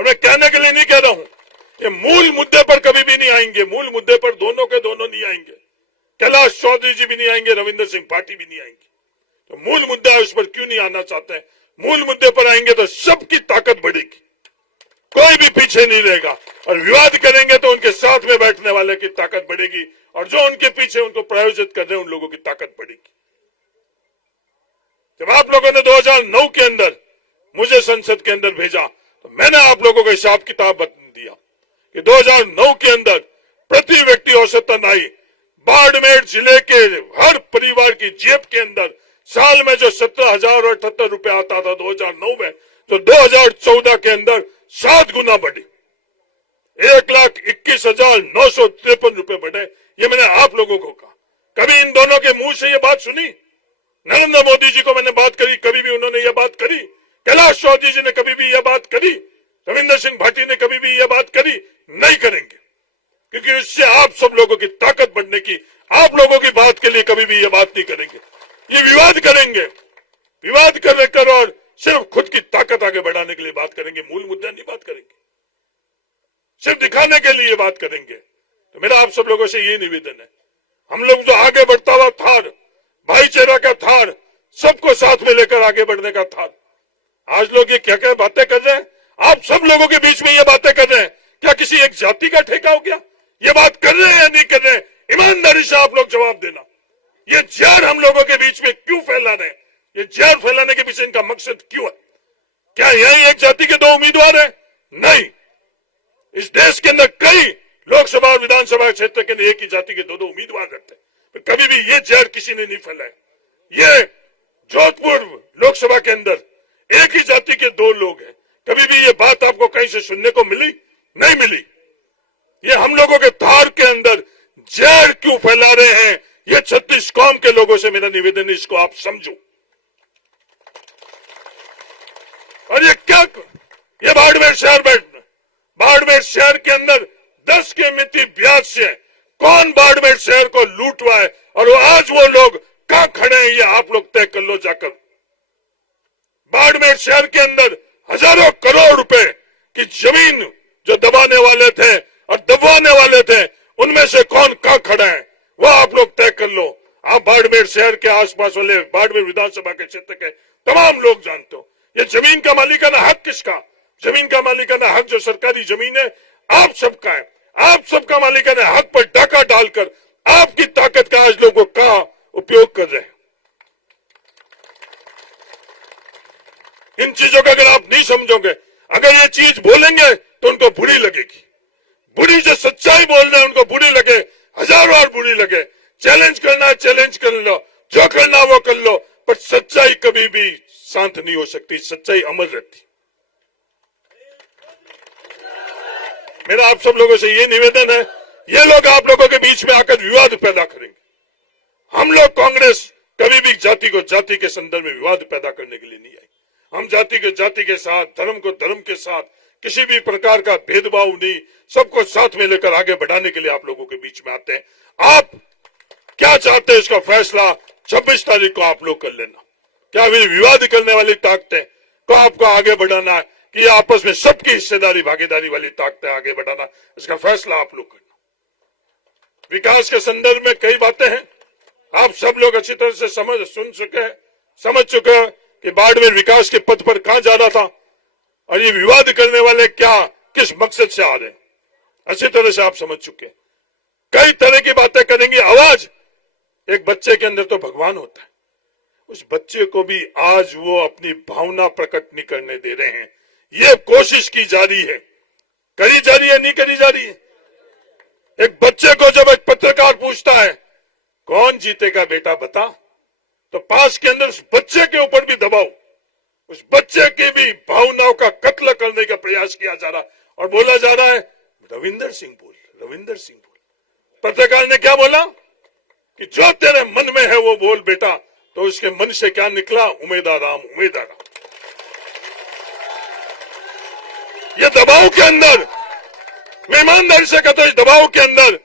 और मैं कहने के लिए नहीं कह रहा हूं, ये मूल मुद्दे पर कभी भी नहीं आएंगे। मूल मुद्दे पर दोनों के दोनों नहीं आएंगे। कैलाश चौधरी जी भी नहीं आएंगे, रविंदर सिंह भाटी भी नहीं आएंगे। तो मूल मुद्दा है, उस पर क्यों नहीं आना चाहते हैं? मूल मुद्दे पर आएंगे तो सबकी ताकत बढ़ेगी, कोई भी पीछे नहीं रहेगा। और विवाद करेंगे तो उनके साथ में बैठने वाले की ताकत बढ़ेगी, और जो उनके पीछे उनको प्रायोजित कर रहे हैं उन लोगों की ताकत बढ़ेगी। जब आप लोगों ने 2009 के अंदर मुझे संसद के अंदर भेजा तो मैंने आप लोगों को हिसाब किताब दिया कि 2009 के अंदर प्रति व्यक्ति औसतन आई बाड़मेर जिले के हर परिवार की जेब के अंदर साल में जो 17,078 रुपए आता था 2009 में, तो 2014 के अंदर 7 गुना बढ़ी, 1,21,953 रुपए बढ़े। ये मैंने आप लोगों को कहा। कभी इन दोनों के मुंह से ये बात सुनी? नरेंद्र मोदी जी को मैंने बात करी, कभी भी उन्होंने ये बात करी? कैलाश चौधरी जी ने कभी भी ये बात करी? रविंदर सिंह भाटी ने कभी भी ये बात करी? नहीं करेंगे, क्योंकि इससे आप सब लोगों की ताकत बढ़ने की, आप लोगों की बात के लिए कभी भी ये बात नहीं करेंगे। ये विवाद करेंगे, विवाद कर और सिर्फ खुद की ताकत आगे बढ़ाने के लिए बात करेंगे, मूल मुद्दा नहीं बात करेंगे, सिर्फ दिखाने के लिए बात करेंगे। तो मेरा आप सब लोगों से ये निवेदन है, हम लोग जो आगे बढ़ता हुआ थार, भाईचारा का थार, सबको साथ में लेकर आगे बढ़ने का थार, आज लोग ये क्या क्या बातें कर रहे हैं? आप सब लोगों के बीच में ये बातें कर रहे हैं, क्या किसी एक जाति का ठेका हो गया? ये बात कर रहे हैं या नहीं कर रहे हैं? ईमानदारी से आप लोग जवाब देना। ये जहर हम लोगों के बीच में क्यों फैला रहे हैं? ये जहर फैलाने के पीछे इनका मकसद क्यों है? क्या यही एक जाति के 2 उम्मीदवार हैं? नहीं, इस देश के अंदर कई लोकसभा और विधानसभा क्षेत्र के अंदर एक ही जाति के 2 उम्मीदवार रहते हैं। कभी भी ये जहर किसी ने नहीं फैलाया। ये जोधपुर लोकसभा के अंदर एक ही जाति के 2 लोग हैं, कभी भी ये बात आपको कहीं से सुनने को मिली? नहीं मिली। ये हम लोगों के थार के अंदर जहर क्यों फैला रहे हैं? ये 36 कौम के लोगों से मेरा निवेदन है, इसको आप समझो। और ये क्या, ये बाड़मेर शहर के अंदर 10 के मिति ब्याज से कौन बाड़मेर शहर को लूटवा है, और आज वो लोग कहां खड़े हैं ये आप लोग तय कर लो जाकर। बाड़मेर शहर के अंदर हजारों करोड़ रुपए की जमीन जो दबाने वाले थे और दबवाने वाले थे, उनमें से कौन कहां खड़ा है वो आप लोग तय कर लो। आप बाड़मेर शहर के आसपास वाले बाड़मेर विधानसभा के क्षेत्र के तमाम लोग जानते हो, ये जमीन का मालिकाना हक किसका? जमीन का मालिकाना हक जो सरकारी जमीन है आप सबका है। आप सबका मालिकाना हक पर डाका डालकर आपकी ताकत का आज लोगों का उपयोग कर रहे हैं। इन चीजों का अगर आप नहीं समझोगे, अगर ये चीज बोलेंगे तो उनको बुरी लगेगी। बुरी जो सच्चाई बोल रहे हैं उनको बुरी लगे, हजारों बार बुरी लगे। चैलेंज करना है, चैलेंज कर लो, जो करना वो कर लो, पर सच्चाई कभी भी शांत नहीं हो सकती, सच्चाई अमर रहती। मेरा आप सब लोगों से ये निवेदन है, ये लोग आप लोगों के बीच में आकर विवाद पैदा करेंगे। हम लोग कांग्रेस कभी भी जाति को जाति के संदर्भ में विवाद पैदा करने के लिए नहीं आई। हम जाति के साथ, धर्म को धर्म के साथ, किसी भी प्रकार का भेदभाव नहीं, सबको साथ में लेकर आगे बढ़ाने के लिए आप लोगों के बीच में आते हैं। आप क्या चाहते हैं इसका फैसला 26 तारीख को आप लोग कर लेना। क्या वे विवाद करने वाली ताकतें को आपको आगे बढ़ाना है कि आपस में सबकी हिस्सेदारी भागीदारी वाली ताकतें आगे बढ़ाना, इसका फैसला आप लोग करना। विकास के संदर्भ में कई बातें हैं, आप सब लोग अच्छी तरह से समझ चुके हैं कि बाड़मेर विकास के पथ पर कहां जा रहा था, और ये विवाद करने वाले क्या किस मकसद से आ रहे हैं, अच्छी तरह से आप समझ चुके हैं। कई तरह की बातें करेंगे। आवाज, एक बच्चे के अंदर तो भगवान होता है, उस बच्चे को भी आज वो अपनी भावना प्रकट नहीं करने दे रहे हैं। ये कोशिश की जा रही है, करी जा रही है, नहीं करी जा रही है। एक बच्चे को जब एक पत्रकार पूछता है कौन जीतेगा बेटा बता, तो पास के अंदर उस बच्चे के ऊपर भी दबाव, उस बच्चे की भी भावनाओं का कत्ल करने का प्रयास किया जा रहा, और बोला जा रहा है रविंदर सिंह बोल, रविंदर सिंह बोल। पत्रकार ने क्या बोला कि जो तेरे मन में है वो बोल बेटा, तो उसके मन से क्या निकला? उमेदा राम, उमेदा राम। ये दबाव के अंदर, मैं ईमानदारी से कहता हूं, इस दबाव के अंदर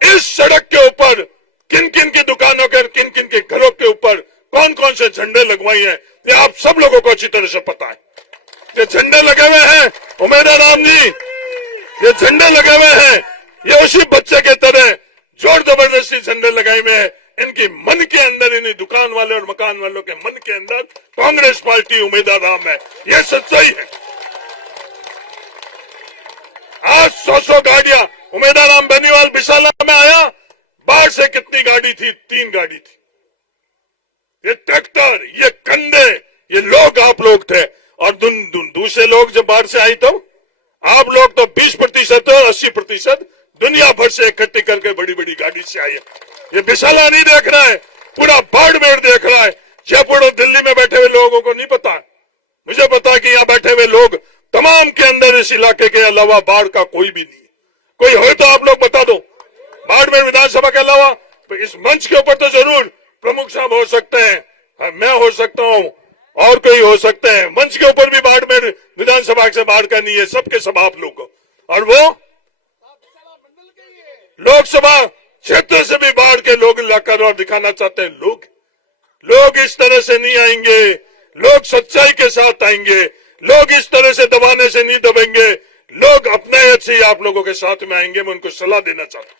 इस सड़क के ऊपर किन किन की दुकानों के, किन किन के घरों के ऊपर कौन कौन से झंडे लगवाई हैं, ये आप सब लोगों को अच्छी तरह से पता है। ये झंडे लगे हुए हैं उमेदवार राम जी ये झंडे लगे हुए हैं, ये उसी बच्चे के तरह जोर जबरदस्ती झंडे लगाए हुए हैं। इनकी मन के अंदर, इन्हीं दुकान वाले और मकान वालों के मन के अंदर कांग्रेस पार्टी उमेदवार राम है, ये सच्चाई है। आज 100 गाड़ियां उमेदवार राम बेनीवाल बिसाला में आया, बाहर से कितनी गाड़ी थी? 3 गाड़ी थी। ये ट्रैक्टर, ये कंधे, ये लोग आप लोग थे। और दूसरे लोग जब बाहर से आई तो आप लोग तो 20% और 80% दुनिया भर से इकट्ठी करके बड़ी बड़ी गाड़ी से आई है। ये बिसाला नहीं देख रहा है, पूरा बाड़मेर देख रहा है। जयपुर और दिल्ली में बैठे हुए लोगों को नहीं पता, मुझे पता है कि यहाँ बैठे हुए लोग तमाम के अंदर इस इलाके के अलावा बाढ़ का कोई भी नहीं है। कोई हो तो आप लोग बता दो, बाड़मेर विधानसभा के अलावा। तो इस मंच के ऊपर तो जरूर प्रमुख साहब हो सकते हैं, मैं हो सकता हूं और कोई हो सकते हैं। मंच के ऊपर भी बाड़मेर विधानसभा से बाढ़ का नहीं है, सबके सब आप लोग। और वो लोकसभा क्षेत्र से भी बाढ़ के लोग लाकर और दिखाना चाहते हैं। लोग इस तरह से नहीं आएंगे, लोग सच्चाई के साथ आएंगे, लोग इस तरह से दबाने से नहीं दबेंगे, लोग अपने अच्छे ही आप लोगों के साथ में आएंगे। मैं उनको सलाह देना चाहता हूं।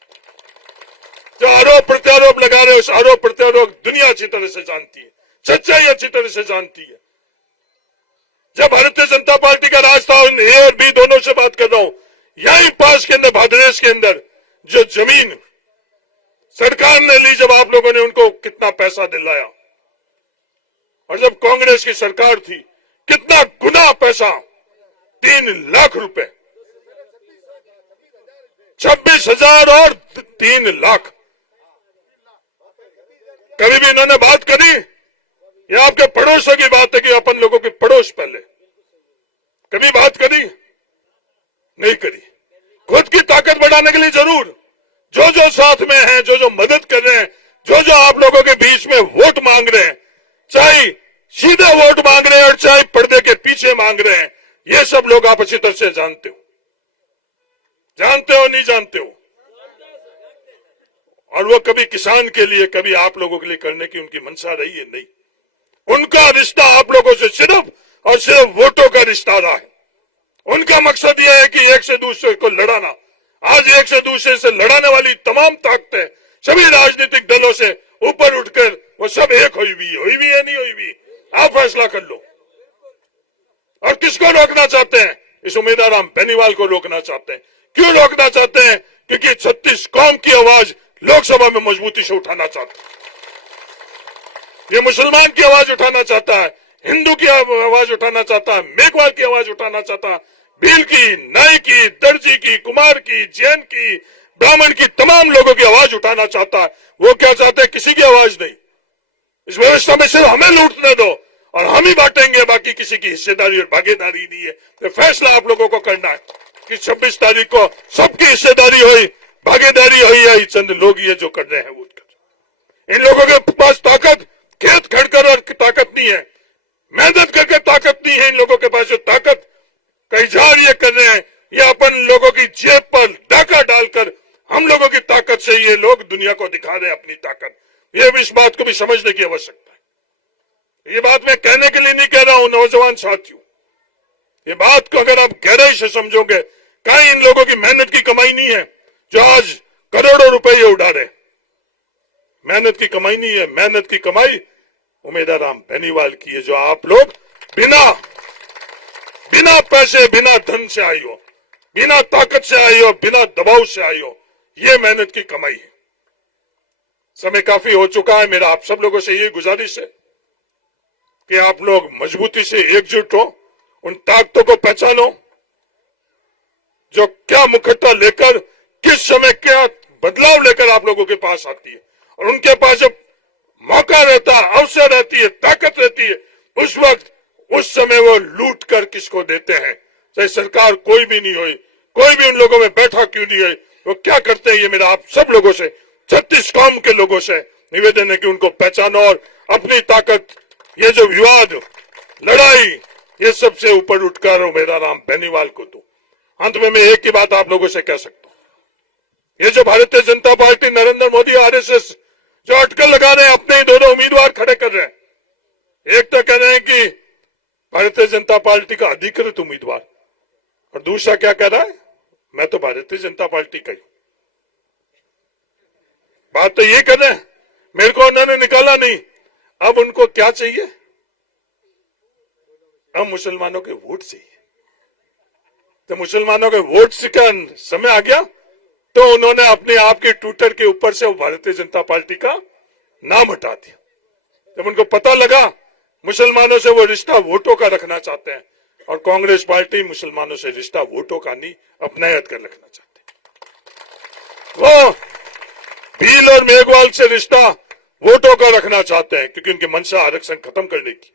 जो आरोप प्रत्यारोप लगा रहे हैं, उस आरोप प्रत्यारोप दुनिया अच्छी तरह से जानती है, सच्चाई अच्छी तरह से जानती है। जब भारतीय जनता पार्टी का राज था, ए और बी दोनों से बात कर रहा हूं, यहीं पास के अंदर भादरेश के अंदर जो जमीन सरकार ने ली, जब आप लोगों ने उनको कितना पैसा दिलाया, और जब कांग्रेस की सरकार थी कितना गुना पैसा, 3 लाख रुपए, 26,000 और 3 लाख। कभी भी इन्होंने बात करी? ये आपके पड़ोसों की बात है कि अपन लोगों की पड़ोस पहले, कभी बात करी? नहीं करी। खुद की ताकत बढ़ाने के लिए जरूर जो साथ में हैं, जो मदद कर रहे हैं, जो आप लोगों के बीच में वोट मांग रहे हैं, चाहे सीधे वोट मांग रहे हैं और चाहे पर्दे के पीछे मांग रहे हैं, ये सब लोग आप अच्छी तरह से जानते हो नहीं जानते हो। और वो कभी किसान के लिए, कभी आप लोगों के लिए करने की उनकी मंशा रही है? नहीं। उनका रिश्ता आप लोगों से सिर्फ और सिर्फ वोटों का रिश्ता रहा है। उनका मकसद यह है कि एक से दूसरे को लड़ाना। आज एक से दूसरे से लड़ाने वाली तमाम ताकतें सभी राजनीतिक दलों से ऊपर उठकर वो सब एक हुई है, नहीं हुई भी, आप फैसला कर लो। और किसको रोकना चाहते हैं? इस उम्मीदवार राम बेनीवाल को रोकना चाहते हैं। क्यों रोकना चाहते हैं? क्योंकि 36 कौम की आवाज लोकसभा में मजबूती से उठाना चाहता है। ये मुसलमान की आवाज उठाना चाहता है, हिंदू की आवाज उठाना चाहता है, मेघवाल की आवाज उठाना चाहता है, भील की, नाई की, दर्जी की, कुमार की, जैन की, ब्राह्मण की, तमाम लोगों की आवाज उठाना चाहता है। वो क्या चाहते हैं? किसी की आवाज नहीं। इस व्यवस्था में सिर्फ हमें लूटने दो और हम ही बांटेंगे, बाकी किसी की हिस्सेदारी और भागीदारी नहीं है। तो फैसला आप लोगों को करना है कि 26 तारीख को सबकी हिस्सेदारी हुई, भागीदारी हुई, या चंद लोग ये जो कर रहे हैं वो कर। इन लोगों के पास ताकत खेत खड़कर और ताकत नहीं है, मेहनत करके ताकत नहीं है। इन लोगों के पास जो ताकत का इजहार ये कर रहे हैं, ये अपन लोगों की जेब पर डाका डालकर हम लोगों की ताकत से ये लोग दुनिया को दिखा रहे हैं अपनी ताकत। ये इस बात को भी समझने की आवश्यकता है। ये बात मैं कहने के लिए नहीं कह रहा हूं नौजवान साथियों, ये बात को अगर आप गहराई से समझोगे, कहीं इन लोगों की मेहनत की कमाई नहीं है जो आज करोड़ों रुपए ये उड़ा रहे। मेहनत की कमाई नहीं है, मेहनत की कमाई उम्मीदवार राम बेनीवाल की है, जो आप लोग बिना पैसे, बिना धन से आई हो, बिना ताकत से आई हो, बिना दबाव से आई हो। ये मेहनत की कमाई है। समय काफी हो चुका है। मेरा आप सब लोगों से ये गुजारिश है कि आप लोग मजबूती से एकजुट हो, उन ताकतों को पहचानो जो क्या मुखट्टा लेकर, किस समय क्या बदलाव लेकर आप लोगों के पास आती है। और उनके पास जब मौका रहता है, अवसर रहती है, ताकत रहती है, उस वक्त उस समय वो लूट कर किसको देते हैं। चाहे सरकार कोई भी नहीं हुई, कोई भी उन लोगों में बैठा क्यों नहीं है, वो क्या करते हैं। ये मेरा आप सब लोगों से, 36 कौम के लोगों से निवेदन है कि उनको पहचानो और अपनी ताकत, ये जो विवाद, लड़ाई, ये सबसे ऊपर उठकर उम्मीदवार राम बेनीवाल को दो। अंत में मैं एक ही बात आप लोगों से कह सकता हूं, ये जो भारतीय जनता पार्टी, नरेंद्र मोदी, आरएसएस जो अटकल लगा रहे हैं, अपने ही दोनों उम्मीदवार खड़े कर रहे हैं। एक तो कह रहे हैं कि भारतीय जनता पार्टी का अधिकृत उम्मीदवार, और दूसरा क्या कह रहा है, मैं तो भारतीय जनता पार्टी का ही। बात तो ये कर रहे हैं, मेरे को उन्होंने निकाला नहीं, अब उनको क्या चाहिए, अब मुसलमानों के वोट चाहिए। तो मुसलमानों के वोट का समय आ गया तो उन्होंने अपने आप के ट्विटर के ऊपर से वो भारतीय जनता पार्टी का नाम हटा दिया। जब उनको पता लगा मुसलमानों से वो रिश्ता वोटों का रखना चाहते हैं, और कांग्रेस पार्टी मुसलमानों से रिश्ता वोटों का नहीं अपनायत कर रखना चाहते हैं। वो भील और मेघवाल से रिश्ता वोटों का रखना चाहते हैं क्योंकि उनकी मंशा आरक्षण खत्म करने की।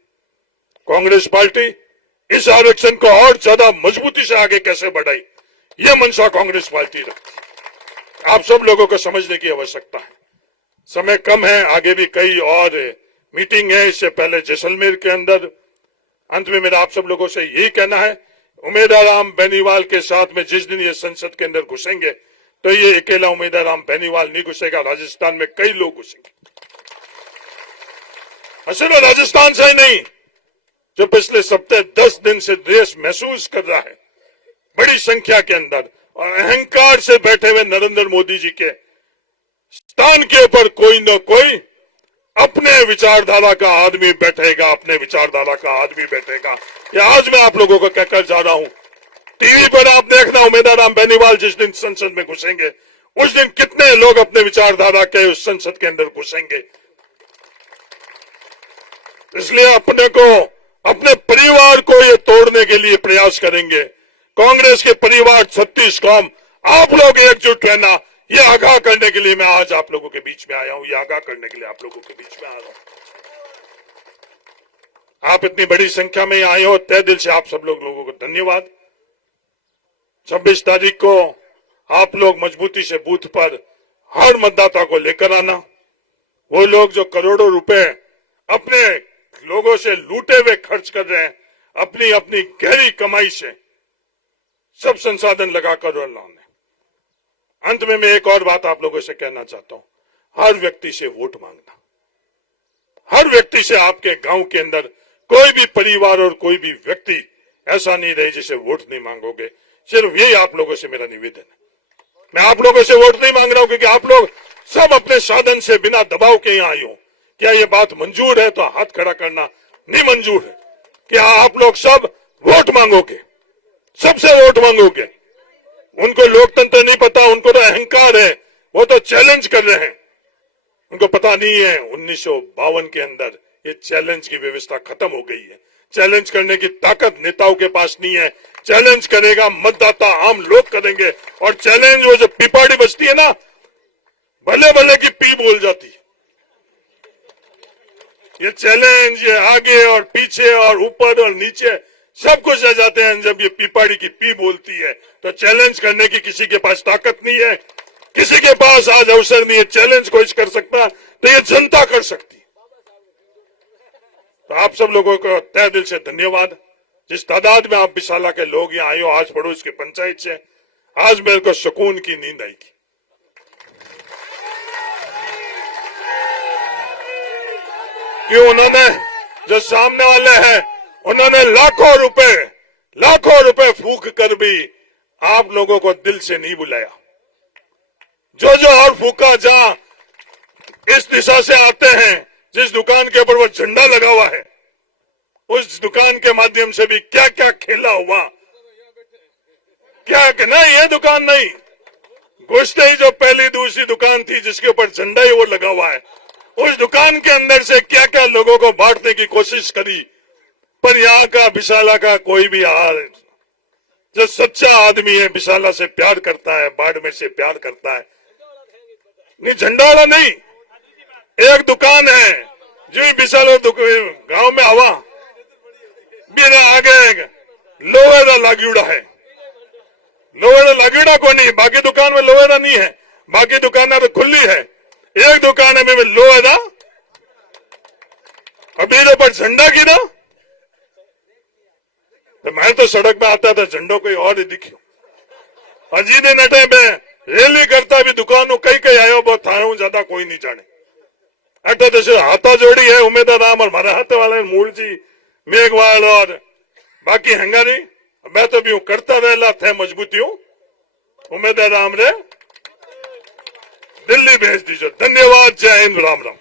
कांग्रेस पार्टी इस आरक्षण को और ज्यादा मजबूती से आगे कैसे बढ़ाई, ये मंशा कांग्रेस पार्टी रखती है। आप सब लोगों को समझने की आवश्यकता है। समय कम है, आगे भी कई और मीटिंग है, इससे पहले जैसलमेर के अंदर। अंत में मेरा आप सब लोगों से यही कहना है, उमेदराम बेनीवाल के साथ में जिस दिन ये संसद के अंदर घुसेंगे तो ये अकेला उमेदराम बेनीवाल नहीं घुसेगा, राजस्थान में कई लोग घुसेंगे। सिर्फ राजस्थान से ही नहीं, जो पिछले सप्ताह 10 दिन से देश महसूस कर रहा है बड़ी संख्या के अंदर, और अहंकार से बैठे हुए नरेंद्र मोदी जी के स्थान के ऊपर कोई न कोई अपने विचारधारा का आदमी बैठेगा, अपने विचारधारा का आदमी बैठेगा। ये आज मैं आप लोगों को कहकर जा रहा हूं। टीवी पर आप देखना, उमेदराम बेनीवाल जिस दिन संसद में घुसेंगे उस दिन कितने लोग अपने विचारधारा के उस संसद के अंदर घुसेंगे। इसलिए अपने को, अपने परिवार को ये तोड़ने के लिए प्रयास करेंगे। कांग्रेस के परिवार 36 कौम, आप लोग एकजुट रहना, ये आगाह करने के लिए मैं आज आप लोगों के बीच में आया हूं। ये आगाह करने के लिए आप लोगों के बीच में आ रहा हूं। आप इतनी बड़ी संख्या में आए हो, तहे दिल से आप सब लोगों को धन्यवाद। 26 तारीख को आप लोग मजबूती से बूथ पर हर मतदाता को लेकर आना। वो लोग जो करोड़ों रुपए अपने लोगों से लूटे हुए खर्च कर रहे हैं, अपनी अपनी गहरी कमाई से सब संसाधन लगाकर उन्होंने। अंत में मैं एक और बात आप लोगों से कहना चाहता हूं, हर व्यक्ति से वोट मांगना। हर व्यक्ति से, आपके गांव के अंदर कोई भी परिवार और कोई भी व्यक्ति ऐसा नहीं रहे जिसे वोट नहीं मांगोगे। सिर्फ यही आप लोगों से मेरा निवेदन है। मैं आप लोगों से वोट नहीं मांग रहा हूं क्योंकि आप लोग सब अपने साधन से बिना दबाव के यहां आए हो। क्या ये बात मंजूर है तो हाथ खड़ा करना, नहीं मंजूर है। क्या आप लोग सब वोट मांगोगे, सबसे वोट मांगोगे। उनको लोकतंत्र नहीं पता, उनको तो अहंकार है, वो तो चैलेंज कर रहे हैं। उनको पता नहीं है 1952 के अंदर ये चैलेंज की व्यवस्था खत्म हो गई है। चैलेंज करने की ताकत नेताओं के पास नहीं है। चैलेंज करेगा मतदाता, आम लोग करेंगे। और चैलेंज, वो जो पिपाड़ी बजती है ना, भले भले की पी बोल जाती है। ये चैलेंज, ये आगे और पीछे और ऊपर और नीचे सब कुछ रह जाते हैं जब ये पिपाड़ी की पी बोलती है। तो चैलेंज करने की किसी के पास ताकत नहीं है, किसी के पास आज अवसर नहीं है। चैलेंज कोई कर सकता तो ये जनता कर सकती। तो आप सब लोगों को तहे दिल से धन्यवाद। जिस तादाद में आप विशाला के लोग यहाँ आए हो, आज पड़ोस की पंचायत से, आज मेरे को सुकून की नींद आएगी। क्यों? उन्होंने, जो सामने वाले हैं, उन्होंने लाखों रुपए फूंक कर भी आप लोगों को दिल से नहीं बुलाया। जो और फूका, जहां इस दिशा से आते हैं, जिस दुकान के ऊपर वो झंडा लगा हुआ है, उस दुकान के माध्यम से भी क्या क्या खेला हुआ। क्या नहीं, ये दुकान नहीं, घुसते ही जो पहली दूसरी दुकान थी जिसके ऊपर झंडा ही वो लगा हुआ है, उस दुकान के अंदर से क्या क्या लोगों को बांटने की कोशिश करी। पर यहाँ का, विशाला का कोई भी हाल, जो सच्चा आदमी है, विशाला से प्यार करता है, बाड़मेर से प्यार करता है, नहीं झंडा वाला नहीं। एक दुकान है जो विशाला गांव में आवा, मेरे आगे लोहेरा लागीड़ा है। लोहेरा लागीड़ा को नहीं, बाकी दुकान में लोहेरा नहीं है, बाकी दुकानें तो खुली है। एक दुकान है में लोहेरा, अभी तो पर झंडा गिरा। तो मैं तो सड़क में आता था, झंडों कोई और ही दिखे। अजीब नटे में रैली करता भी दुकानों कई आयो, बहुत थानों ज्यादा कोई नहीं जाने। अटे तो हाथा जोड़ी है उमेदराम और मारा हाथ वाले मूल जी, मेघवाल और बाकी हंगारी। मैं तो भी हूं करता रहला थे मजबूती हूं उम्मीद है राम रे दिल्ली भेज दीजिए। धन्यवाद। जय हिंद। राम राम।